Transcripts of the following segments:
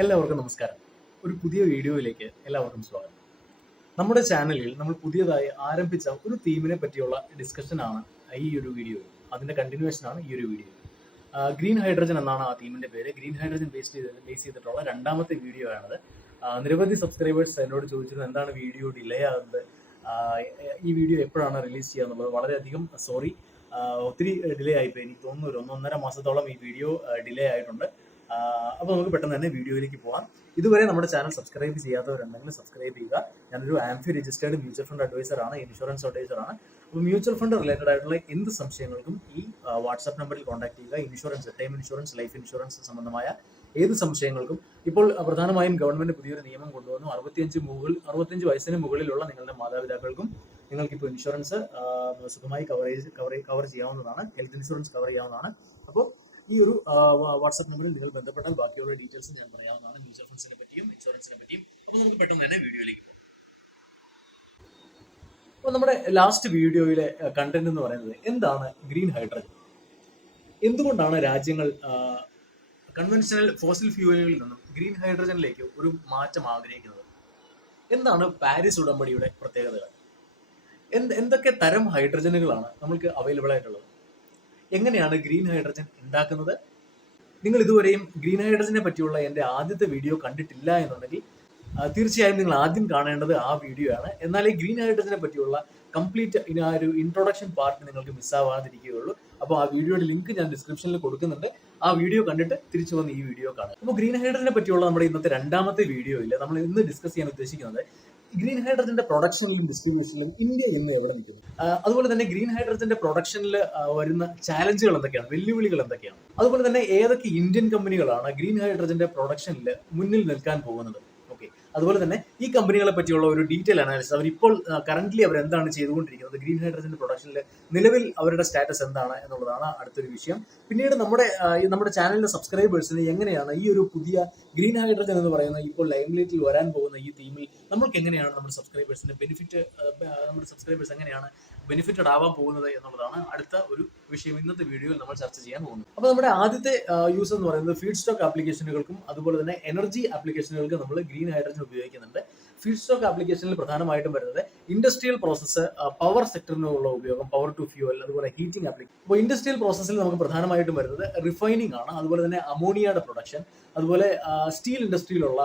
എല്ലാവർക്കും നമസ്കാരം. ഒരു പുതിയ വീഡിയോയിലേക്ക് എല്ലാവർക്കും സ്വാഗതം. നമ്മുടെ ചാനലിൽ നമ്മൾ പുതിയതായി ആരംഭിച്ച ഒരു തീമിനെ പറ്റിയുള്ള ഡിസ്കഷനാണ് ഈ ഒരു വീഡിയോ. അതിന്റെ കണ്ടിന്യൂവേഷൻ ആണ് ഈ ഒരു വീഡിയോ. ഗ്രീൻ ഹൈഡ്രജൻ എന്നാണ് ആ തീമിന്റെ പേര്. ഗ്രീൻ ഹൈഡ്രജൻ ബേസ് ചെയ്തിട്ടുള്ള രണ്ടാമത്തെ വീഡിയോ ആണത്. നിരവധി സബ്സ്ക്രൈബേഴ്സ് എന്നോട് ചോദിച്ചിരുന്നു എന്താണ് വീഡിയോ ഡിലേ ആകുന്നത്, ആ, ഈ വീഡിയോ എപ്പോഴാണ് റിലീസ് ചെയ്യുക എന്നുള്ളത്. വളരെയധികം സോറി, ഒത്തിരി ഡിലേ ആയിപ്പോയി. എനിക്ക് തോന്നുന്നു ഒരു 1.5 മാസത്തോളം ഈ വീഡിയോ ഡിലേ ആയിട്ടുണ്ട്. അപ്പോൾ നമുക്ക് പെട്ടെന്ന് തന്നെ വീഡിയോയിലേക്ക് പോകാം. ഇതുവരെ നമ്മുടെ ചാനൽ സബ്സ്ക്രൈബ് ചെയ്യാത്തവരുണ്ടെങ്കിൽ സബ്സ്ക്രൈബ് ചെയ്യുക. ഞാനൊരു AMFI registered mutual fund advisor ആണ്, ഇൻഷുറൻസ് അഡ്വൈസർ ആണ്. അപ്പോൾ മ്യൂച്വൽ ഫണ്ട് റിലേറ്റഡ് ആയിട്ടുള്ള എന്ത് സംശയങ്ങൾക്കും ഈ വാട്സാപ്പ് നമ്പറിൽ കോൺടാക്ട് ചെയ്യുക. Insurance, time insurance, life insurance സംബന്ധമായ ഏത് സംശയങ്ങൾക്കും. ഇപ്പോൾ പ്രധാനമായും ഗവൺമെന്റ് പുതിയൊരു നിയമം കൊണ്ടുവന്നു. 65 വയസ്സിന് മുകളിലുള്ള നിങ്ങളുടെ മാതാപിതാക്കൾക്കും നിങ്ങൾക്ക് ഇപ്പോൾ ഇൻഷുറൻസ് സുഖമായി കവർ ചെയ്യാവുന്നതാണ്. ഹെൽത്ത് ഇൻഷുറൻസ് കവർ ചെയ്യാവുന്നതാണ്. അപ്പോൾ ഈ ഒരു വാട്സ്ആപ്പ് നമ്പറിൽ നിങ്ങൾ ബന്ധപ്പെട്ടാൽ ബാക്കിയുള്ള ഡീറ്റെയിൽസ് ഞാൻ പറയാവുന്നതാണ്, മ്യൂച്വൽ ഫണ്ട്സിനെ പറ്റിയും ഇൻഷുറൻസിനെ പറ്റിയും. അപ്പോൾ നമുക്ക് പെട്ടെന്ന് തന്നെ വീഡിയോയിലേക്ക് പോകാം. അപ്പോൾ നമ്മുടെ ലാസ്റ്റ് വീഡിയോയിലെ കണ്ടന്റ് എന്ന് പറയുന്നത് എന്താണ് ഗ്രീൻ ഹൈഡ്രജൻ, എന്തുകൊണ്ടാണ് രാജ്യങ്ങൾ കൺവെൻഷണൽ ഫോസിൽ ഫ്യൂവലുകളിൽ നിന്നും ഗ്രീൻ ഹൈഡ്രജനിലേക്ക് ഒരു മാറ്റം ആഗ്രഹിക്കുന്നത്, എന്താണ് പാരീസ് ഉടമ്പടിയുടെ പ്രത്യേകതകൾ, എന്തൊക്കെ തരം ഹൈഡ്രജനുകളാണ് നമുക്ക് അവൈലബിൾ ആയിട്ടുള്ളത്, എങ്ങനെയാണ് ഗ്രീൻ ഹൈഡ്രജൻ ഉണ്ടാക്കുന്നത്. നിങ്ങൾ ഇതുവരെയും ഗ്രീൻ ഹൈഡ്രജനെ പറ്റിയുള്ള എൻ്റെ ആദ്യത്തെ വീഡിയോ കണ്ടിട്ടില്ല എന്നുണ്ടെങ്കിൽ തീർച്ചയായും നിങ്ങൾ ആദ്യം കാണേണ്ടത് ആ വീഡിയോ ആണ്. എന്നാൽ ഈ ഗ്രീൻ ഹൈഡ്രജനെ പറ്റിയുള്ള കംപ്ലീറ്റ് ആ ഒരു ഇൻട്രൊഡക്ഷൻ പാർട്ട് നിങ്ങൾക്ക് മിസ്സാവാതിരിക്കുകയുള്ളൂ. അപ്പോൾ ആ വീഡിയോയുടെ ലിങ്ക് ഞാൻ ഡിസ്ക്രിപ്ഷനിൽ കൊടുക്കുന്നുണ്ട്. ആ വീഡിയോ കണ്ടിട്ട് തിരിച്ചു വന്ന് ഈ വീഡിയോ കാണുക. അപ്പോൾ ഗ്രീൻ ഹൈഡ്രജനെ പറ്റിയുള്ള നമ്മുടെ ഇന്നത്തെ രണ്ടാമത്തെ വീഡിയോയിൽ നമ്മൾ ഇന്ന് ഡിസ്കസ് ചെയ്യാൻ ഉദ്ദേശിക്കുന്നത് ഗ്രീൻ ഹൈഡ്രജന്റെ പ്രൊഡക്ഷനിലും ഡിസ്ട്രിബ്യൂഷനിലും ഇന്ത്യ ഇന്ന് എവിടെ നിൽക്കുന്നു, അതുപോലെ തന്നെ ഗ്രീൻ ഹൈഡ്രജന്റെ പ്രൊഡക്ഷനിൽ വരുന്ന ചാലഞ്ചുകൾ എന്തൊക്കെയാണ്, വെല്ലുവിളികൾ എന്തൊക്കെയാണ്, അതുപോലെ തന്നെ ഏതൊക്കെ ഇന്ത്യൻ കമ്പനികളാണ് ഗ്രീൻ ഹൈഡ്രജന്റെ പ്രൊഡക്ഷനിൽ മുന്നിൽ നിൽക്കാൻ പോകുന്നത്. ഓക്കെ, അതുപോലെ തന്നെ ഈ കമ്പനികളെ പറ്റിയുള്ള ഒരു ഡീറ്റെയിൽ അനാലിസിസ്, അവരിപ്പോൾ കറന്റ്ലി അവർ എന്താണ് ചെയ്തുകൊണ്ടിരിക്കുന്നത്, ഗ്രീൻ ഹൈഡ്രജന്റെ പ്രൊഡക്ഷനിൽ നിലവിൽ അവരുടെ സ്റ്റാറ്റസ് എന്താണ് എന്നുള്ളതാണ് അടുത്തൊരു വിഷയം. പിന്നീട് നമ്മുടെ ചാനലിലെ സബ്സ്ക്രൈബേഴ്സിന് എങ്ങനെയാണ് ഈ ഒരു പുതിയ ഗ്രീൻ ഹൈഡ്രജൻ എന്ന് പറയുന്ന ഇപ്പോൾ ലൈംലൈറ്റിൽ വരാൻ പോകുന്ന ഈ തീമിൽ നമ്മൾക്ക് എങ്ങനെയാണ് നമ്മുടെ സബ്സ്ക്രൈബേഴ്സ് എങ്ങനെയാണ് ബെനിഫിറ്റഡ് ആവാൻ പോകുന്നത് എന്നുള്ളതാണ് അടുത്ത ഒരു വിഷയം ഇന്നത്തെ വീഡിയോയിൽ നമ്മൾ ചർച്ച ചെയ്യാൻ പോകുന്നത്. അപ്പോൾ നമ്മുടെ ആദ്യത്തെ യൂസ് എന്ന് പറയുന്നത് ഫീഡ് സ്റ്റോക്ക് ആപ്ലിക്കേഷനുകൾക്കും അതുപോലെ തന്നെ എനർജി ആപ്ലിക്കേഷനുകൾക്കും നമ്മൾ ഗ്രീൻ ഹൈഡ്രജൻ ഉപയോഗിക്കുന്നുണ്ട്. ഫീഡ് സ്റ്റോക്ക് ആപ്ലിക്കേഷനിൽ പ്രധാനമായിട്ടും വരുന്നത് ഇൻഡസ്ട്രിയൽ പ്രോസസ്സ്, പവർ സെക്ടറിനുള്ള ഉപയോഗം, പവർ ടു ഫ്യൂവൽ, അതുപോലെ ഹീറ്റിംഗ് ആപ്ലിക്കേഷൻ. അപ്പോൾ ഇൻഡസ്ട്രിയൽ പ്രോസസ്സിൽ നമുക്ക് പ്രധാനമായിട്ടും വരുന്നത് റിഫൈനിങ് ആണ്, അതുപോലെ തന്നെ അമോണിയയുടെ പ്രൊഡക്ഷൻ, അതുപോലെ സ്റ്റീൽ ഇൻഡസ്ട്രിയിലുള്ള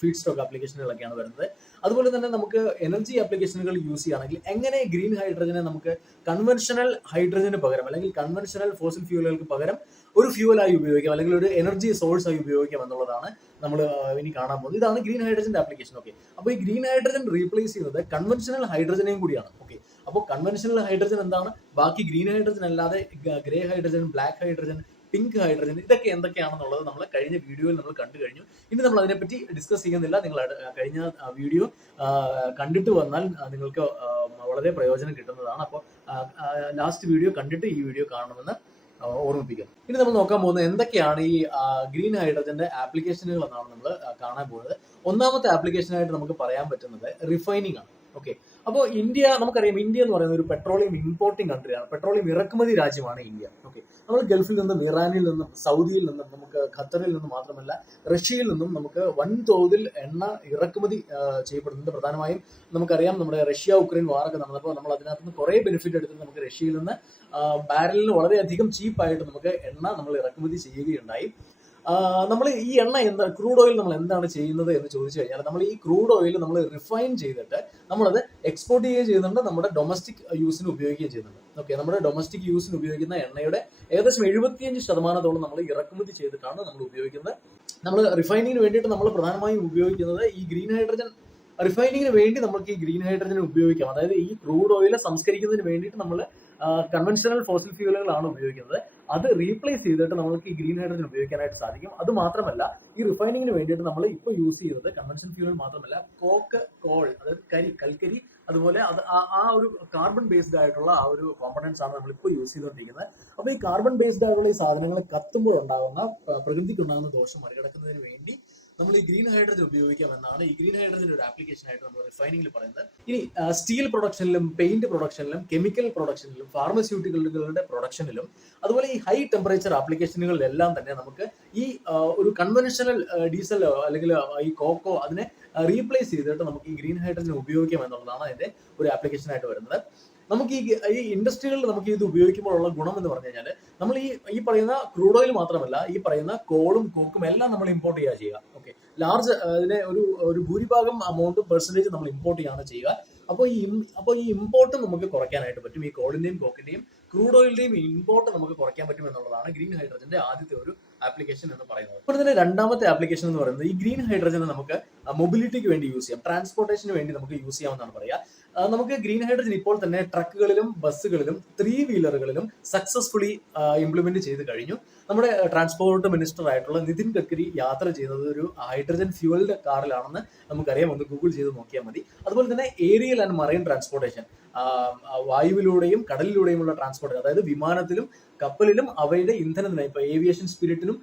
ഫീഡ് സ്റ്റോക്ക് ആപ്ലിക്കേഷനുകളൊക്കെയാണ് വരുന്നത്. അതുപോലെ തന്നെ നമുക്ക് എനർജി ആപ്ലിക്കേഷനുകൾ യൂസ് ചെയ്യുകയാണെങ്കിൽ എങ്ങനെ ഗ്രീൻ ഹൈഡ്രജനെ നമുക്ക് കൺവെൻഷണൽ ഹൈഡ്രജന് പകരം അല്ലെങ്കിൽ കൺവെൻഷണൽ ഫോസിൽ ഫ്യൂവലുകൾക്ക് പകരം ഒരു ഫ്യൂവലായി ഉപയോഗിക്കാം, അല്ലെങ്കിൽ ഒരു എനർജി സോഴ്സ് ആയി ഉപയോഗിക്കാം എന്നുള്ളതാണ് നമ്മൾ ഇനി കാണാൻ പോകുന്നത്. ഇതാണ് ഗ്രീൻ ഹൈഡ്രജന്റെ ആപ്ലിക്കേഷൻ. ഓക്കെ, അപ്പോൾ ഈ ഗ്രീൻ ഹൈഡ്രജൻ റീപ്ലേസ് ചെയ്യുന്നത് കൺവെൻഷണൽ ഹൈഡ്രജനെയും കൂടിയാണ്. ഓക്കെ, അപ്പോൾ കൺവെൻഷണൽ ഹൈഡ്രജൻ എന്താണ്, ബാക്കി ഗ്രീൻ ഹൈഡ്രജൻ അല്ലാതെ grey hydrogen, black hydrogen, pink hydrogen, ഇതൊക്കെ എന്തൊക്കെയാണെന്നുള്ളത് നമ്മൾ കഴിഞ്ഞ വീഡിയോയിൽ നമ്മൾ കണ്ടു കഴിഞ്ഞു. ഇനി നമ്മൾ അതിനെപ്പറ്റി ഡിസ്കസ് ചെയ്യുന്നില്ല. നിങ്ങൾ കഴിഞ്ഞ വീഡിയോ കണ്ടിട്ട് വന്നാൽ നിങ്ങൾക്ക് വളരെ പ്രയോജനം കിട്ടുന്നതാണ്. അപ്പോൾ ലാസ്റ്റ് വീഡിയോ കണ്ടിട്ട് ഈ വീഡിയോ കാണണമെന്ന് ഓർമ്മിപ്പിക്കുന്നു. ഇനി നമ്മൾ നോക്കാൻ പോകുന്നത് എന്തൊക്കെയാണ് ഈ ഗ്രീൻ ഹൈഡ്രജന്റെ ആപ്ലിക്കേഷനുകൾ എന്നാണ് നമ്മൾ കാണാൻ പോകുന്നത്. ഒന്നാമത്തെ ആപ്ലിക്കേഷനായിട്ട് നമുക്ക് പറയാൻ പറ്റുന്നത് റിഫൈനിങ് ആണ്. ഓക്കെ, അപ്പോൾ നമുക്കറിയാം, ഇന്ത്യ എന്ന് പറയുന്നത് ഒരു പെട്രോളിയം ഇമ്പോർട്ടിംഗ് കൺട്രിയാണ്, പെട്രോളിയം ഇറക്കുമതി രാജ്യമാണ് ഇന്ത്യ. ഓക്കെ, നമ്മൾ ഗൾഫിൽ നിന്നും, ഇറാനിൽ നിന്നും, സൗദിയിൽ നിന്നും, നമുക്ക് ഖത്തറിൽ നിന്നും മാത്രമല്ല റഷ്യയിൽ നിന്നും നമുക്ക് വൻതോതിൽ എണ്ണ ഇറക്കുമതി ചെയ്യപ്പെടുന്നുണ്ട്. പ്രധാനമായും നമുക്കറിയാം, നമ്മുടെ റഷ്യ ഉക്രൈൻ വാറൊക്കെ നടന്നപ്പോൾ നമ്മൾ അതിനകത്ത് നിന്ന് കുറേ ബെനിഫിറ്റ് എടുത്തിട്ട് നമുക്ക് റഷ്യയിൽ നിന്ന് ബാരലിന് വളരെയധികം ചീപ്പായിട്ട് നമുക്ക് എണ്ണ നമ്മൾ ഇറക്കുമതി ചെയ്യുകയുണ്ടായി. നമ്മൾ ഈ ക്രൂഡ് ഓയിൽ നമ്മൾ എന്താണ് ചെയ്യുന്നത് എന്ന് ചോദിച്ചു കഴിഞ്ഞാൽ, നമ്മൾ ഈ ക്രൂഡ് ഓയിൽ നമ്മൾ റിഫൈൻ ചെയ്തിട്ട് നമ്മളത് എക്സ്പോർട്ട് ചെയ്യുകയും ചെയ്യുന്നുണ്ട്, നമ്മുടെ ഡൊമസ്റ്റിക് യൂസിന് ഉപയോഗിക്കുകയും ചെയ്യുന്നുണ്ട്. ഓക്കെ, നമ്മുടെ ഡൊമസ്റ്റിക് യൂസിന് ഉപയോഗിക്കുന്ന എണ്ണയുടെ ഏകദേശം 75% നമ്മൾ ഇറക്കുമതി ചെയ്തിട്ടാണ് നമ്മൾ ഉപയോഗിക്കുന്നത്. നമ്മൾ റിഫൈനിങ്ങിന് വേണ്ടിയിട്ട് നമ്മൾ പ്രധാനമായും ഉപയോഗിക്കുന്നത് ഈ ഗ്രീൻ ഹൈഡ്രജൻ. റിഫൈനിങ്ങിന് വേണ്ടി നമുക്ക് ഈ ഗ്രീൻ ഹൈഡ്രജൻ ഉപയോഗിക്കാം. അതായത് ഈ ക്രൂഡ് ഓയിൽ സംസ്കരിക്കുന്നതിന് വേണ്ടിയിട്ട് നമ്മൾ കൺവെൻഷണൽ ഫോസിൽ ഫ്യൂവലുകളാണ് ഉപയോഗിക്കുന്നത്. അത് റീപ്ലേസ് ചെയ്തിട്ട് നമുക്ക് ഈ ഗ്രീൻ ഹൈഡ്രജൻ ഉപയോഗിക്കാനായിട്ട് സാധിക്കും. അത് മാത്രമല്ല, ഈ റിഫൈനിങ്ങിന് വേണ്ടിയിട്ട് നമ്മൾ ഇപ്പോൾ യൂസ് ചെയ്യുന്നത് കൺവെൻഷൻ ഫ്യൂവൽ മാത്രമല്ല, കോൾ, അതായത് കൽക്കരി, അതുപോലെ ആ ഒരു കാർബൺ ബേസ്ഡ് ആയിട്ടുള്ള ആ ഒരു കോമ്പണൻസ് ആണ് നമ്മൾ ഇപ്പോൾ യൂസ് ചെയ്തുകൊണ്ടിരിക്കുന്നത്. അപ്പോൾ ഈ കാർബൺ ബേസ്ഡ് ആയിട്ടുള്ള ഈ സാധനങ്ങൾ കത്തുമ്പോഴുണ്ടാകുന്ന പ്രകൃതിക്കുണ്ടാകുന്ന ദോഷം മറികടക്കുന്നതിന് വേണ്ടി നമ്മൾ ഈ ഗ്രീൻ ഹൈഡ്രജൻ ഉപയോഗിക്കാം എന്നാണ് ഈ ഗ്രീൻ ഹൈഡ്രജൻ ഒരു ആപ്ലിക്കേഷൻ ആയിട്ട് നമ്മൾ റിഫൈനിങ്ങിൽ പറയുന്നത്. ഇനി സ്റ്റീൽ പ്രൊഡക്ഷനിലും പെയിന്റ് പ്രൊഡക്ഷനിലും കെമിക്കൽ പ്രൊഡക്ഷനിലും ഫാർമസ്യൂട്ടിക്കലുകളുടെ പ്രൊഡക്ഷനിലും അതുപോലെ ഈ ഹൈ ടെമ്പറേച്ചർ ആപ്ലിക്കേഷനുകളിലെല്ലാം തന്നെ നമുക്ക് ഈ ഒരു കൺവെൻഷണൽ ഡീസൽ അല്ലെങ്കിൽ ഈ കോക്കോ അതിനെ റീപ്ലേസ് ചെയ്തിട്ട് നമുക്ക് ഈ ഗ്രീൻ ഹൈഡ്രജൻ ഉപയോഗിക്കാം എന്നുള്ളതാണ് അതിന്റെ ഒരു ആപ്ലിക്കേഷൻ ആയിട്ട് വരുന്നത്. നമുക്ക് ഈ ഇൻഡസ്ട്രികളിൽ നമുക്ക് ഇത് ഉപയോഗിക്കുമ്പോഴുള്ള ഗുണം എന്ന് പറഞ്ഞു കഴിഞ്ഞാൽ നമ്മൾ ഈ പറയുന്ന ക്രൂഡ് ഓയിൽ മാത്രമല്ല, ഈ പറയുന്ന കോളും കോക്കും എല്ലാം നമ്മൾ ഇമ്പോർട്ട് ചെയ്യുക. ഓക്കെ, ലാർജ് ഇതിനെ ഒരു ഭൂരിഭാഗം അമൗണ്ട് പെർസെന്റേജ് നമ്മൾ ഇമ്പോർട്ട് ചെയ്യുകയാണ് ചെയ്യുക. അപ്പോൾ ഈ ഇമ്പോർട്ട് നമുക്ക് കുറയ്ക്കാനായിട്ട് പറ്റും. ഈ കോളിന്റെയും കോക്കിന്റെയും ക്രൂഡ് ഓയിലിന്റെയും ഇമ്പോർട്ട് നമുക്ക് കുറയ്ക്കാൻ പറ്റും എന്നുള്ളതാണ് ഗ്രീൻ ഹൈഡ്രജന്റെ ആദ്യത്തെ ഒരു ആപ്ലിക്കേഷൻ എന്ന് പറയുന്നത്. അപ്പോൾ ഇതിന്റെ രണ്ടാമത്തെ ആപ്ലിക്കേഷൻ എന്ന് പറയുന്നത് ഈ ഗ്രീൻ ഹൈഡ്രജനെ നമുക്ക് മൊബിലിറ്റിക്ക് വേണ്ടി യൂസ് ചെയ്യാം, ട്രാൻസ്പോർട്ടേഷന് വേണ്ടി നമുക്ക് യൂസ് ചെയ്യാമെന്നാണ് പറയുക. നമുക്ക് ഗ്രീൻ ഹൈഡ്രജൻ ഇപ്പോൾ തന്നെ ട്രക്കുകളിലും ബസ്സുകളിലും 3 വീലറുകളിലും സക്സസ്ഫുള്ളി ഇംപ്ലിമെന്റ് ചെയ്ത് കഴിഞ്ഞു. നമ്മുടെ ട്രാൻസ്പോർട്ട് മിനിസ്റ്റർ ആയിട്ടുള്ള നിതിൻ ഗഡ്കരി യാത്ര ചെയ്യുന്നത് ഒരു ഹൈഡ്രജൻ ഫ്യൂവൽഡ് കാറിലാണെന്ന് നമുക്കറിയാം. ഒന്ന് ഗൂഗിൾ ചെയ്ത് നോക്കിയാൽ മതി. അതുപോലെ തന്നെ ഏരിയൽ ആൻഡ് മറൈൻ ട്രാൻസ്പോർട്ടേഷൻ, വായുവിലൂടെയും കടലിലൂടെയുമുള്ള ട്രാൻസ്പോർട്ട്, അതായത് വിമാനത്തിലും കപ്പലിലും അവയുടെ ഇന്ധനത്തിനായി ഇപ്പൊ ഏവിയേഷൻ സ്പിരിറ്റിനും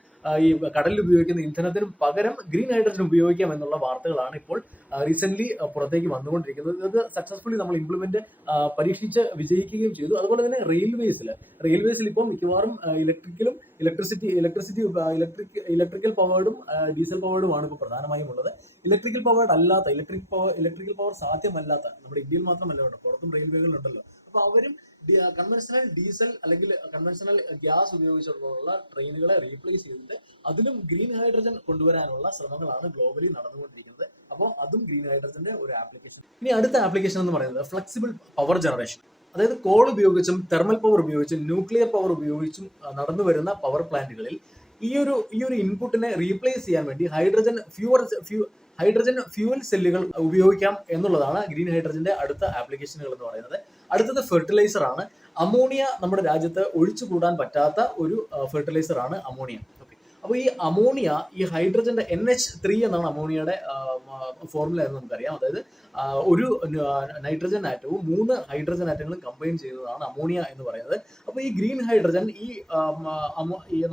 ഈ കടലിൽ ഉപയോഗിക്കുന്ന ഇന്ധനത്തിനും പകരം ഗ്രീൻ ഹൈഡ്രജൻ ഉപയോഗിക്കാം എന്നുള്ള വാർത്തകളാണ് ഇപ്പോൾ റീസെന്റ് പുറത്തേക്ക് വന്നുകൊണ്ടിരിക്കുന്നത്. ഇത് സക്സസ്ഫുള്ളി നമ്മൾ പരീക്ഷിച്ച് വിജയിക്കുകയും ചെയ്തു. അതുപോലെ തന്നെ റെയിൽവേസിൽ ഇപ്പോൾ മിക്കവാറും ഇലക്ട്രിക്കൽ പവേർഡും ഡീസൽ പവേർഡുമാണ് ഇപ്പോൾ പ്രധാനമായും ഉള്ളത്. ഇലക്ട്രിക്കൽ പവർ സാധ്യമല്ലാത്ത നമ്മുടെ ഇന്ത്യയിൽ മാത്രമല്ല കേട്ടോ, പുറത്തും റെയിൽവേകളുണ്ടല്ലോ. അപ്പൊ അവരും കൺവെൻഷണൽ ഡീസൽ അല്ലെങ്കിൽ കൺവെൻഷണൽ ഗ്യാസ് ഉപയോഗിച്ചുള്ള ട്രെയിനുകളെ റീപ്ലേസ് ചെയ്തിട്ട് അതിലും ഗ്രീൻ ഹൈഡ്രജൻ കൊണ്ടുവരാനുള്ള ശ്രമങ്ങളാണ് ഗ്ലോബലി നടന്നുകൊണ്ടിരിക്കുന്നത്. അപ്പോൾ അതും ഗ്രീൻ ഹൈഡ്രജന്റെ ഒരു ആപ്ലിക്കേഷൻ. ഇനി അടുത്ത ആപ്ലിക്കേഷൻ എന്ന് പറയുന്നത് ഫ്ലെക്സിബിൾ പവർ ജനറേഷൻ, അതായത് കോൾ ഉപയോഗിച്ചും തെർമൽ പവർ ഉപയോഗിച്ചും ന്യൂക്ലിയർ പവർ ഉപയോഗിച്ചും നടന്നു വരുന്ന പവർ പ്ലാന്റുകളിൽ ഈ ഒരു ഇൻപുട്ടിനെ റീപ്ലേസ് ചെയ്യാൻ വേണ്ടി ഹൈഡ്രജൻ ഫ്യൂവൽ സെല്ലുകൾ ഉപയോഗിക്കാം എന്നുള്ളതാണ് ഗ്രീൻ ഹൈഡ്രജന്റെ അടുത്ത ആപ്ലിക്കേഷനുകൾ എന്ന് പറയുന്നത്. അടുത്തത് ഫെർട്ടിലൈസർ ആണ്. അമോണിയ നമ്മുടെ രാജ്യത്ത് ഒഴിച്ചുകൂടാൻ പറ്റാത്ത ഒരു ഫെർട്ടിലൈസർ ആണ് അമോണിയ. അപ്പോൾ ഈ അമോണിയ, ഈ ഹൈഡ്രജന്റെ NH3 എന്നാണ് അമോണിയയുടെ ഫോർമുല എന്ന് നമുക്കറിയാം. അതായത് ഒരു നൈട്രജൻ ആറ്റവും 3 ഹൈഡ്രജൻ ആറ്റങ്ങളും കമ്പൈൻ ചെയ്തതാണ് അമോണിയ എന്ന് പറയുന്നത്. അപ്പോൾ ഈ ഗ്രീൻ ഹൈഡ്രജൻ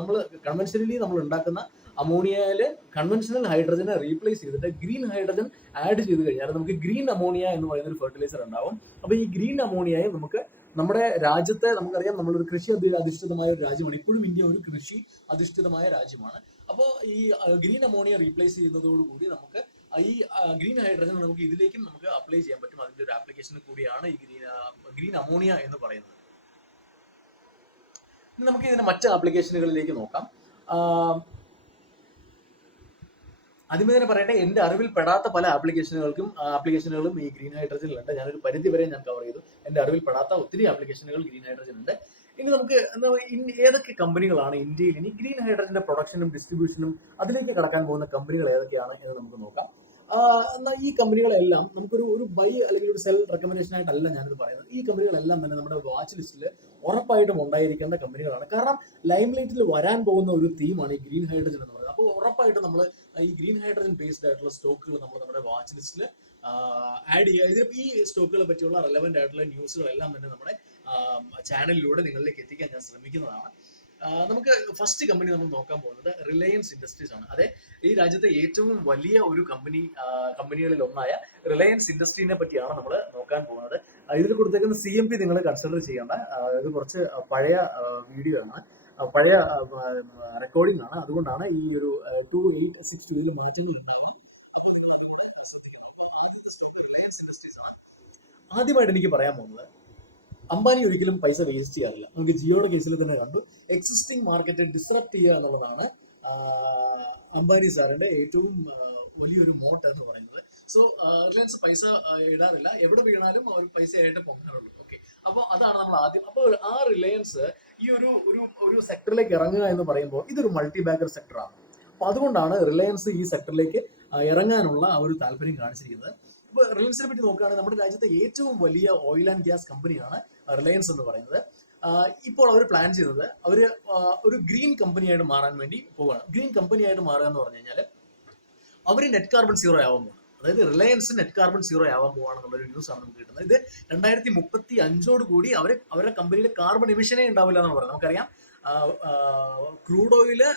നമ്മൾ കൺവെൻഷനലി നമ്മൾ ഉണ്ടാക്കുന്ന അമോണിയയില് കൺവെൻഷണൽ ഹൈഡ്രജനെ റീപ്ലേസ് ചെയ്തിട്ട് ഗ്രീൻ ഹൈഡ്രജൻ ആഡ് ചെയ്ത് കഴിഞ്ഞാൽ നമുക്ക് ഗ്രീൻ അമോണിയ എന്ന് പറയുന്ന ഒരു ഫെർട്ടിലൈസർ ഉണ്ടാവും. അപ്പോൾ ഈ ഗ്രീൻ അമോണിയയെ നമുക്ക് നമ്മുടെ രാജ്യത്തെ, നമുക്കറിയാം നമ്മളൊരു കൃഷി അധിഷ്ഠിതമായ ഒരു രാജ്യമാണ്. ഇപ്പോഴും ഇന്ത്യ ഒരു കൃഷി അധിഷ്ഠിതമായ രാജ്യമാണ്. അപ്പോൾ ഈ ഗ്രീൻ അമോണിയ റീപ്ലേസ് ചെയ്യുന്നതോടുകൂടി നമുക്ക് ഈ ഗ്രീൻ ഹൈഡ്രജൻ നമുക്ക് ഇതിലേക്കും നമുക്ക് അപ്ലൈ ചെയ്യാൻ പറ്റും. അതിന്റെ ഒരു ആപ്ലിക്കേഷൻ കൂടിയാണ് ഈ ഗ്രീൻ അമോണിയ എന്ന് പറയുന്നത്. ഇനി നമുക്ക് ഇതിന്റെ മറ്റ് ആപ്ലിക്കേഷനുകളിലേക്ക് നോക്കാം. ആദ്യമേ തന്നെ പറയട്ടെ, എന്റെ അറിവിൽ പെടാത്ത പല ആപ്ലിക്കേഷനുകളും ഈ ഗ്രീൻ ഹൈഡ്രജനിലുണ്ട്. ഞാനൊരു പരിധി വരെ ഞാൻ കവർ ചെയ്തു. എന്റെ അറിവിൽ പെടാത്ത ഒത്തിരി ആപ്ലിക്കേഷനുകൾ ഗ്രീൻ ഹൈഡ്രജൻ ഉണ്ട്. ഇനി നമുക്ക് ഏതൊക്കെ കമ്പനികളാണ് ഇന്ത്യയിൽ ഇനി ഗ്രീൻ ഹൈഡ്രജന്റെ പ്രൊഡക്ഷനും ഡിസ്ട്രിബ്യൂഷനും അതിലേക്ക് കടക്കാൻ പോകുന്ന കമ്പനികൾ ഏതൊക്കെയാണ് എന്ന് നമുക്ക് നോക്കാം. എന്നാൽ ഈ കമ്പനികളെല്ലാം നമുക്കൊരു ബൈ അല്ലെങ്കിൽ ഒരു സെൽ റെക്കമെൻഡേഷൻ ആയിട്ടല്ല ഞാനിത് പറയുന്നത്. ഈ കമ്പനികളെല്ലാം തന്നെ നമ്മുടെ വാച്ച് ലിസ്റ്റിൽ ഉറപ്പായിട്ടും ഉണ്ടായിരിക്കേണ്ട കമ്പനികളാണ്. കാരണം ലൈം ലൈറ്റിൽ വരാൻ പോകുന്ന ഒരു തീമാണ് ഈ ഗ്രീൻ ഹൈഡ്രജൻ എന്ന് പറയുന്നത്. അപ്പോൾ ഉറപ്പായിട്ടും നമ്മൾ ഈ ഗ്രീൻ ഹൈഡ്രജൻ ബേസ്ഡ് ആയിട്ടുള്ള സ്റ്റോക്കുകൾ നമ്മൾ നമ്മുടെ വാച്ച് ലിസ്റ്റിൽ ആഡ് ചെയ്യുക. ഇതിൽ ഈ സ്റ്റോക്കുകളെ പറ്റിയുള്ള റെലവെന്റ് ആയിട്ടുള്ള ന്യൂസുകളെല്ലാം തന്നെ നമ്മുടെ ചാനലിലൂടെ നിങ്ങളിലേക്ക് എത്തിക്കാൻ ഞാൻ ശ്രമിക്കുന്നതാണ്. നമുക്ക് ഫസ്റ്റ് കമ്പനി നമ്മൾ നോക്കാൻ പോകുന്നത് റിലയൻസ് ഇൻഡസ്ട്രീസ് ആണ്. അതെ, ഈ രാജ്യത്തെ ഏറ്റവും വലിയ ഒരു കമ്പനികളിൽ ഒന്നായ റിലയൻസ് ഇൻഡസ്ട്രീനെ പറ്റിയാണ് നമ്മൾ നോക്കാൻ പോകുന്നത്. ഇതിൽ കൊടുത്തേക്കുന്ന CMP നിങ്ങൾ കൺസിഡർ ചെയ്യേണ്ട. ഇത് കുറച്ച് പഴയ വീഡിയോ ആണ്, പഴയ റെക്കോർഡിംഗ് ആണ്. അതുകൊണ്ടാണ് ഈ ഒരു 2862 മാറ്റങ്ങൾ ഉണ്ടാകാം. ആദ്യമായിട്ട് എനിക്ക് പറയാൻ പോകുന്നത്, അംബാനി ഒരിക്കലും പൈസ വേസ്റ്റ് ചെയ്യാറില്ല. നമുക്ക് ജിയോയുടെ കേസിൽ തന്നെ കണ്ടു. എക്സിസ്റ്റിംഗ് മാർക്കറ്റ് ഡിസ്റപ്റ്റ് ചെയ്യുക എന്നുള്ളതാണ് അംബാനി സാറിന്റെ ഏറ്റവും വലിയൊരു മോട്ട് എന്ന് പറയുന്നത്. സോ റിലയൻസ് പൈസ ഇടാറില്ല, എവിടെ വീണാലും ഒരു പൈസയായിട്ട് പൊങ്ങാറുള്ളൂ. ഓക്കെ, അപ്പോൾ അതാണ് നമ്മൾ ആദ്യം. അപ്പോൾ ആ റിലയൻസ് ഈ ഒരു സെക്ടറിലേക്ക് ഇറങ്ങുക എന്ന് പറയുമ്പോൾ ഇതൊരു മൾട്ടി ബാഗർ സെക്ടറാണ്. അപ്പൊ അതുകൊണ്ടാണ് റിലയൻസ് ഈ സെക്ടറിലേക്ക് ഇറങ്ങാനുള്ള ആ ഒരു താല്പര്യം കാണിച്ചിരിക്കുന്നത്. ഇപ്പൊ റിലയൻസിനെ പറ്റി നോക്കുകയാണെങ്കിൽ നമ്മുടെ രാജ്യത്തെ ഏറ്റവും വലിയ ഓയിൽ ആൻഡ് ഗ്യാസ് കമ്പനിയാണ് റിലയൻസ് എന്ന് പറയുന്നത്. ഇപ്പോൾ അവർ പ്ലാൻ ചെയ്യുന്നത് ഒരു ഗ്രീൻ കമ്പനിയായിട്ട് മാറാൻ വേണ്ടി പോവുകയാണ്. ഗ്രീൻ കമ്പനിയായിട്ട് മാറുക എന്ന് പറഞ്ഞു കഴിഞ്ഞാൽ അവർ നെറ്റ് കാർബൺ സീറോ ആവാൻ പോകും. അതായത് റിലയൻസ് നെറ്റ് കാർബൺ സീറോ ആവാൻ പോവാണെന്നുള്ളൊരു ന്യൂസ് ആണ് നമുക്ക് കിട്ടുന്നത്. ഇത് 2035 കൂടി അവരുടെ കമ്പനിയിൽ കാർബൺ എമിഷനേ ഉണ്ടാവില്ല എന്നാണ് പറയുന്നത്. നമുക്കറിയാം ക്രൂഡ് ഓയില്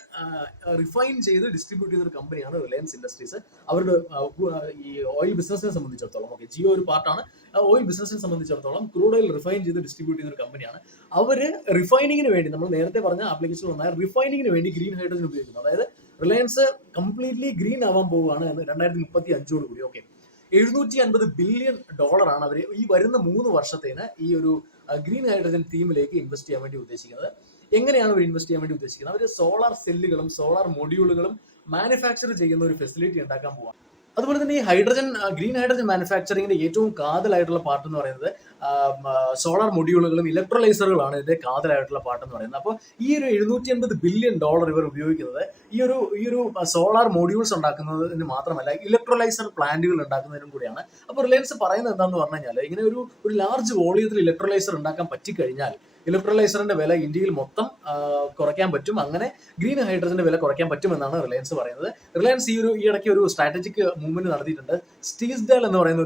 റിഫൈൻ ചെയ്ത് ഡിസ്ട്രിബ്യൂട്ട് ചെയ്യുന്ന ഒരു കമ്പനിയാണ് റിലയൻസ് ഇൻഡസ്ട്രീസ്. അവരുടെ ഈ ഓയിൽ ബിസിനസിനെ സംബന്ധിച്ചിടത്തോളം, ഓക്കെ, ജിയോ ഒരു പാർട്ടാണ്. ഓയിൽ ബിസിനസിനെ സംബന്ധിച്ചിടത്തോളം ക്രൂഡ് ഓയിൽ റിഫൈൻ ചെയ്ത് ഡിസ്ട്രിബ്യൂട്ട് ചെയ്യുന്ന ഒരു കമ്പനിയാണ്. അവര് റിഫൈനിങ്ങിന് വേണ്ടി, നമ്മൾ നേരത്തെ പറഞ്ഞ ആപ്ലിക്കേഷൻ വന്നാൽ റിഫൈനിങ്ങിന് വേണ്ടി ഗ്രീൻ ഹൈഡ്രജൻ ഉപയോഗിക്കുന്നത്. അതായത് റിലയൻസ് കംപ്ലീറ്റ്ലി ഗ്രീൻ ആവാൻ പോവുകയാണ് എന്ന് 2035 കൂടി. ഓക്കെ, $750 ബില്യൺ അവർ ഈ വരുന്ന 3 വർഷത്തേന് ഈ ഒരു ഗ്രീൻ ഹൈഡ്രജൻ തീമിലേക്ക് ഇൻവെസ്റ്റ് ചെയ്യാൻ വേണ്ടി ഉദ്ദേശിക്കുന്നത്. എങ്ങനെയാണ് അവർ ഇൻവെസ്റ്റ് ചെയ്യാൻ വേണ്ടി ഉദ്ദേശിക്കുന്നത്? അവർ സോളാർ സെല്ലുകളും സോളാർ മൊഡ്യൂളുകളും മാനുഫാക്ചർ ചെയ്യുന്ന ഒരു ഫെസിലിറ്റി ഉണ്ടാക്കാൻ പോവാണ്. അതുപോലെ തന്നെ ഈ ഗ്രീൻ ഹൈഡ്രജൻ മാനുഫാക്ചറിങ്ങിന്റെ ഏറ്റവും കാതലായിട്ടുള്ള പാർട്ട് എന്ന് പറയുന്നത് സോളാർ മൊഡ്യൂളുകളും ഇലക്ട്രോലൈസറുകളാണ് ഇതിന്റെ കാതലായിട്ടുള്ള പാർട്ട് എന്ന് പറയുന്നത്. അപ്പോൾ ഈ ഒരു $750 ബില്യൺ ഇവർ ഉപയോഗിക്കുന്നത് ഈ ഒരു സോളാർ മൊഡ്യൂൾസ് ഉണ്ടാക്കുന്നതിന് മാത്രമല്ല, ഇലക്ട്രോലൈസർ പ്ലാന്റുകൾ ഉണ്ടാക്കുന്നതിനും കൂടിയാണ്. അപ്പോൾ റിലയൻസ് പറയുന്നത് എന്താണെന്ന് പറഞ്ഞു കഴിഞ്ഞാൽ, ഇങ്ങനെ ഒരു ലാർജ് വോളിയത്തിൽ ഇലക്ട്രോലൈസർ ഉണ്ടാക്കാൻ പറ്റിക്കഴിഞ്ഞാൽ ഇലക്ട്രോലൈസറിന്റെ വില ഇന്ത്യയിൽ മൊത്തം കുറയ്ക്കാൻ പറ്റും. അങ്ങനെ ഗ്രീൻ ഹൈഡ്രജന്റെ വില കുറയ്ക്കാൻ പറ്റുമെന്നാണ് റിലയൻസ് പറയുന്നത്. റിലയൻസ് ഈ ഇടയ്ക്ക് ഒരു സ്ട്രാറ്റജിക് മൂവ്മെന്റ് നടത്തിയിട്ടുണ്ട്. സ്റ്റീസ്ഡാൽ എന്ന് പറയുന്ന